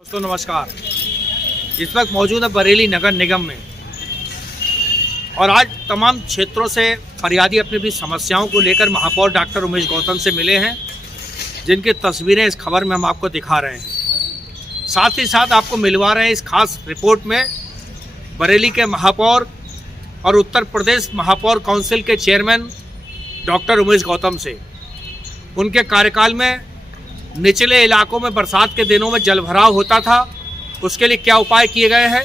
दोस्तों नमस्कार। इस वक्त मौजूद है बरेली नगर निगम में और आज तमाम क्षेत्रों से फरियादी अपनी अपनी समस्याओं को लेकर महापौर डॉक्टर उमेश गौतम से मिले हैं, जिनकी तस्वीरें इस खबर में हम आपको दिखा रहे हैं। साथ ही साथ आपको मिलवा रहे हैं इस खास रिपोर्ट में बरेली के महापौर और उत्तर प्रदेश महापौर काउंसिल के चेयरमैन डॉक्टर उमेश गौतम से। उनके कार्यकाल में निचले इलाकों में बरसात के दिनों में जलभराव होता था, उसके लिए क्या उपाय किए गए हैं,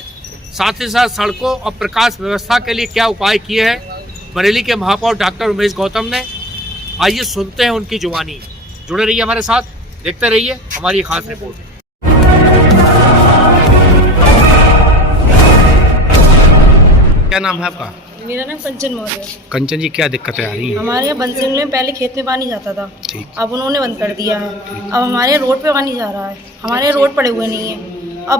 साथ ही साथ सड़कों और प्रकाश व्यवस्था के लिए क्या उपाय किए हैं बरेली के महापौर डॉक्टर उमेश गौतम ने। आइए सुनते हैं उनकी जुबानी। जुड़े रहिए हमारे साथ, देखते रहिए हमारी खास रिपोर्ट। क्या नाम है आपका? मेरा नाम कंचन मौर्य। कंचन जी, क्या दिक्कतें आ रही हैं? हमारे यहाँ बंसिंगले में पहले खेत में पानी जाता था, ठीक। अब उन्होंने बंद कर दिया है। अब हमारे रोड पे पानी जा रहा है, हमारे रोड पड़े हुए नहीं है। अब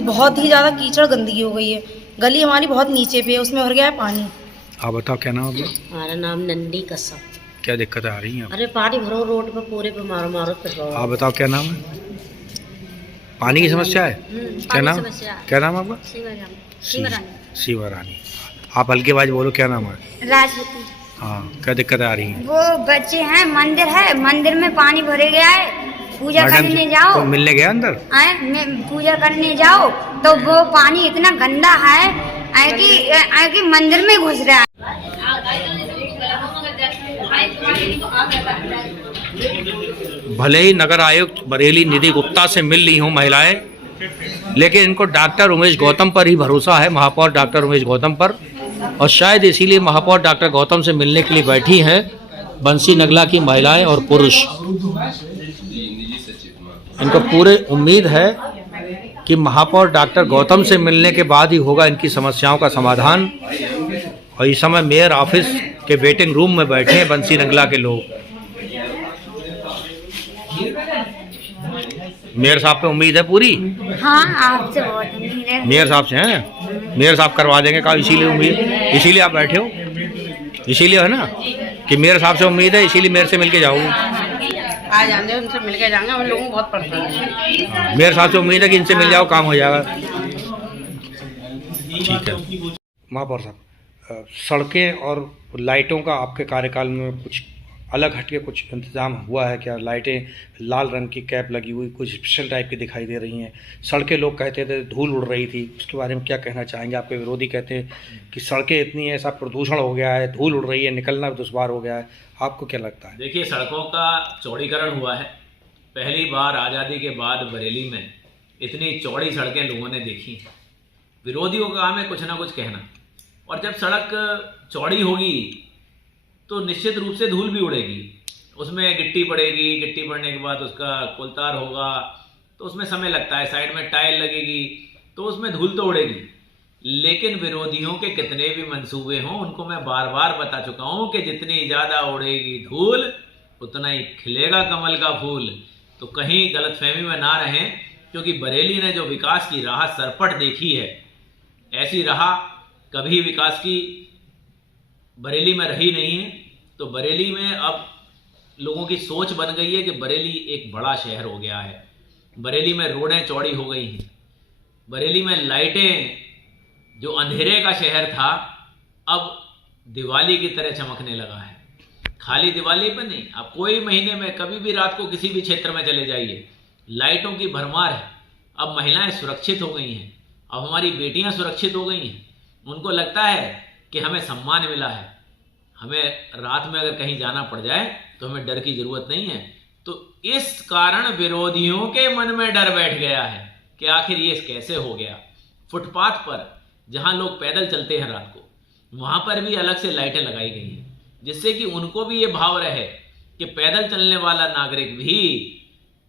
बहुत ही ज़्यादा कीचड़ गंदगी हो गई है। गली हमारी बहुत नीचे पे है, उसमें भर गया है पानी। आप बताओ क्या नाम है? हमारा नाम नंदी कसम। क्या दिक्कतें आ रही हैं? अरे पानी भरो रोड पे, पूरे पे मारो मारो फिर आप बताओ क्या नाम है? पानी की समस्या है? क्या नाम? क्या नाम आपका? शिवा रानी। आप हल्की आवाज बोलो, क्या नाम है? राजपूती। हाँ, क्या दिक्कतें आ रही हैं? वो बच्चे हैं, मंदिर है, मंदिर में पानी भरे गया है। पूजा करने जाओ तो मिलने गया अंदर? पूजा करने जाओ तो वो पानी इतना गंदा है कि मंदिर में घुस रहा है। भले ही नगर आयुक्त बरेली निधि गुप्ता से मिल ली हूँ महिलाएं, लेकिन इनको डॉक्टर उमेश गौतम पर ही भरोसा है, महापौर डॉक्टर उमेश गौतम पर। और शायद इसीलिए महापौर डॉक्टर गौतम से मिलने के लिए बैठी हैं बंसी नगला की महिलाएं और पुरुष। इनको पूरे उम्मीद है कि महापौर डॉक्टर गौतम से मिलने के बाद ही होगा इनकी समस्याओं का समाधान। और इस समय मेयर ऑफिस के वेटिंग रूम में बैठे हैं बंसी नगला के लोग। मेयर साहब पे उम्मीद है पूरी? हाँ, आपसे बहुत उम्मीद है। मेयर साहब से हैं? मेयर साहब करवा देंगे काम, इसीलिए उम्मीद, इसीलिए आप बैठे हो, इसीलिए है ना कि मेयर साहब से उम्मीद है, इसीलिए मेयर से मिलके जाओगे। आ जाएंगे, उनसे मिलके जाएंगे, उन लोगों को बहुत परेशान है। मेयर साहब से उम्मीद है कि इनसे मिल जाओ, काम हो जाएगा। ठीक है महापौर साहब, सड़कें और लाइटों का आपके कार्यकाल में कुछ अलग हटके कुछ इंतजाम हुआ है क्या? लाइटें लाल रंग की कैप लगी हुई कुछ स्पेशल टाइप की दिखाई दे रही हैं। सड़कें लोग कहते थे धूल उड़ रही थी, उसके बारे में क्या कहना चाहेंगे? आपके विरोधी कहते हैं कि सड़कें इतनी ऐसा प्रदूषण हो गया है, धूल उड़ रही है, निकलना दुश्वार हो गया है। आपको क्या लगता है? देखिए, सड़कों का चौड़ीकरण हुआ है। पहली बार आज़ादी के बाद बरेली में इतनी चौड़ी सड़कें लोगों ने देखी हैं। विरोधियों का काम है कुछ ना कुछ कहना, और जब सड़क चौड़ी होगी तो निश्चित रूप से धूल भी उड़ेगी, उसमें गिट्टी पड़ेगी, गिट्टी पड़ने के बाद उसका कोलतार होगा तो उसमें समय लगता है, साइड में टाइल लगेगी तो उसमें धूल तो उड़ेगी। लेकिन विरोधियों के कितने भी मंसूबे हों, उनको मैं बार बार बता चुका हूं कि जितनी ज़्यादा उड़ेगी धूल उतना ही खिलेगा कमल का फूल। तो कहीं गलतफहमी में ना रहें, क्योंकि बरेली ने जो विकास की राह सरपट देखी है, ऐसी राह कभी विकास की बरेली में रही नहीं है। तो बरेली में अब लोगों की सोच बन गई है कि बरेली एक बड़ा शहर हो गया है। बरेली में रोडें चौड़ी हो गई हैं, बरेली में लाइटें, जो अंधेरे का शहर था अब दिवाली की तरह चमकने लगा है। खाली दिवाली पर नहीं, आप कोई महीने में कभी भी रात को किसी भी क्षेत्र में चले जाइए, लाइटों की भरमार है। अब महिलाएं सुरक्षित हो गई हैं, अब हमारी बेटियां सुरक्षित हो गई हैं। उनको लगता है कि हमें सम्मान मिला है, हमें रात में अगर कहीं जाना पड़ जाए तो हमें डर की जरूरत नहीं है। तो इस कारण विरोधियों के मन में डर बैठ गया है कि आखिर ये कैसे हो गया। फुटपाथ पर जहां लोग पैदल चलते हैं रात को, वहां पर भी अलग से लाइटें लगाई गई हैं, जिससे कि उनको भी ये भाव रहे कि पैदल चलने वाला नागरिक भी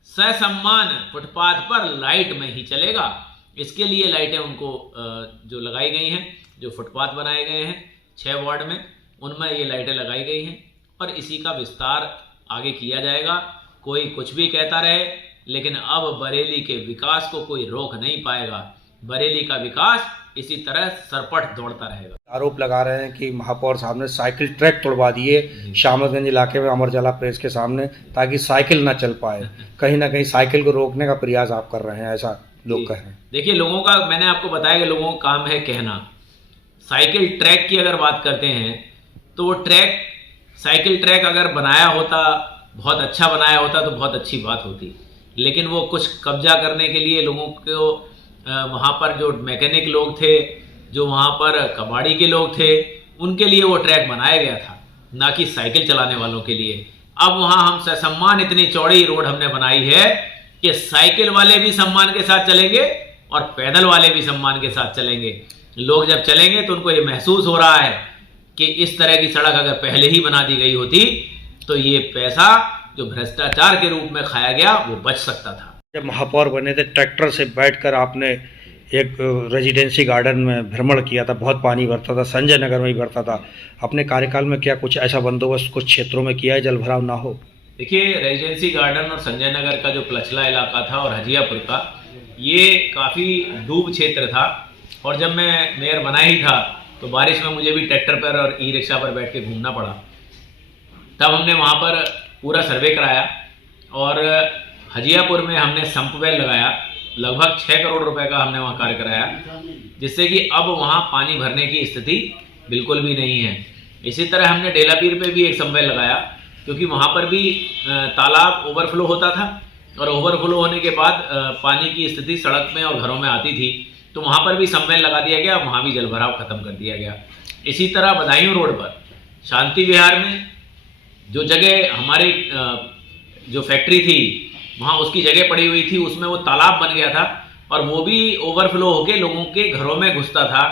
ससम्मान फुटपाथ पर लाइट में ही चलेगा। इसके लिए लाइटें उनको जो लगाई गई हैं, जो फुटपाथ बनाए गए हैं 6 वार्ड में, उनमें ये लाइटें लगाई गई हैं और इसी का विस्तार आगे किया जाएगा। कोई कुछ भी कहता रहे, लेकिन अब बरेली के विकास को कोई रोक नहीं पाएगा। बरेली का विकास इसी तरह सरपट दौड़ता रहेगा। आरोप लगा रहे हैं कि महापौर साहब ने साइकिल ट्रैक तोड़वा दिए शामतगंज इलाके में अमर उजाला प्रेस के सामने, ताकि साइकिल ना चल पाए। कहीं ना कहीं साइकिल को रोकने का प्रयास आप कर रहे हैं, ऐसा लोग कह रहे हैं। देखिए, लोगों का, मैंने आपको बताया कि लोगों का काम है कहना। साइकिल ट्रैक की अगर बात करते हैं तो वो ट्रैक, साइकिल ट्रैक अगर बनाया होता, बहुत अच्छा बनाया होता तो बहुत अच्छी बात होती, लेकिन वो कुछ कब्जा करने के लिए लोगों को, वहाँ पर जो मैकेनिक लोग थे, जो वहाँ पर कबाड़ी के लोग थे, उनके लिए वो ट्रैक बनाया गया था, ना कि साइकिल चलाने वालों के लिए। अब वहाँ हम सम्मान, इतनी चौड़ी रोड हमने बनाई है कि साइकिल वाले भी सम्मान के साथ चलेंगे और पैदल वाले भी सम्मान के साथ चलेंगे। लोग जब चलेंगे तो उनको ये महसूस हो रहा है कि इस तरह की सड़क अगर पहले ही बना दी गई होती तो ये पैसा जो भ्रष्टाचार के रूप में खाया गया वो बच सकता था। जब महापौर बने थे, ट्रैक्टर से बैठकर आपने एक रेजिडेंसी गार्डन में भ्रमण किया था, बहुत पानी भरता था, संजय नगर में भी भरता था। अपने कार्यकाल में क्या कुछ ऐसा बंदोबस्त कुछ क्षेत्रों में किया है जल भराव ना हो? देखिए, रेजिडेंसी गार्डन और संजय नगर का जो पलछला इलाका था और हजियापुर का, ये काफ़ी डूब क्षेत्र था। और जब मैं मेयर बना ही था तो बारिश में मुझे भी ट्रैक्टर पर और ई रिक्शा पर बैठ के घूमना पड़ा। तब हमने वहाँ पर पूरा सर्वे कराया और हजियापुर में हमने संप वेल लगाया। लगभग 6 करोड़ रुपए का हमने वहाँ कार्य कराया, जिससे कि अब वहाँ पानी भरने की स्थिति बिल्कुल भी नहीं है। इसी तरह हमने डेलापीर पे भी एक संप वेल लगाया, क्योंकि वहाँ पर भी तालाब ओवरफ्लो होता था और ओवरफ्लो होने के बाद पानी की स्थिति सड़क में और घरों में आती थी, तो वहाँ पर भी संप वेल लगा दिया गया, वहाँ भी जल भराव खत्म कर दिया गया। इसी तरह बदायूं रोड पर शांति विहार में जो जगह हमारी जो फैक्ट्री थी, वहाँ उसकी जगह पड़ी हुई थी, उसमें वो तालाब बन गया था और वो भी ओवरफ्लो होके लोगों के घरों में घुसता था।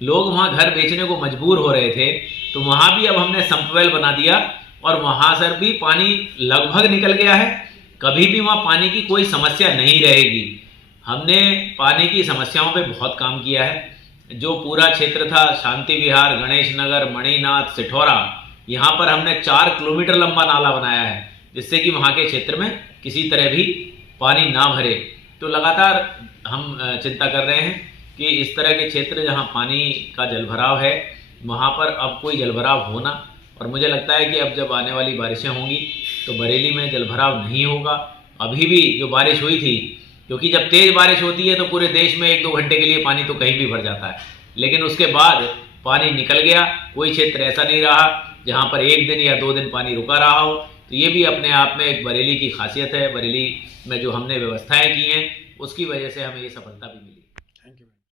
लोग वहाँ घर बेचने को मजबूर हो रहे थे, तो वहाँ भी अब हमने संप वेल बना दिया और वहाँ से भी पानी लगभग निकल गया है। कभी भी वहाँ पानी की कोई समस्या नहीं रहेगी। हमने पानी की समस्याओं पे बहुत काम किया है। जो पूरा क्षेत्र था, शांति विहार, गणेश नगर, मणिनाथ, सिठौरा, यहाँ पर हमने 4 किलोमीटर लंबा नाला बनाया है, जिससे कि वहाँ के क्षेत्र में किसी तरह भी पानी ना भरे। तो लगातार हम चिंता कर रहे हैं कि इस तरह के क्षेत्र जहाँ पानी का जलभराव है, वहाँ पर अब कोई जलभराव होना, और मुझे लगता है कि अब जब आने वाली बारिशें होंगी तो बरेली में जलभराव नहीं होगा। अभी भी जो बारिश हुई थी, क्योंकि जब तेज़ बारिश होती है तो पूरे देश में 1-2 घंटे के लिए पानी तो कहीं भी भर जाता है, लेकिन उसके बाद पानी निकल गया। कोई क्षेत्र ऐसा नहीं रहा जहाँ पर 1 दिन या 2 दिन पानी रुका रहा हो। तो ये भी अपने आप में एक बरेली की खासियत है। बरेली में जो हमने व्यवस्थाएं की हैं, उसकी वजह से हमें ये सफलता भी मिली।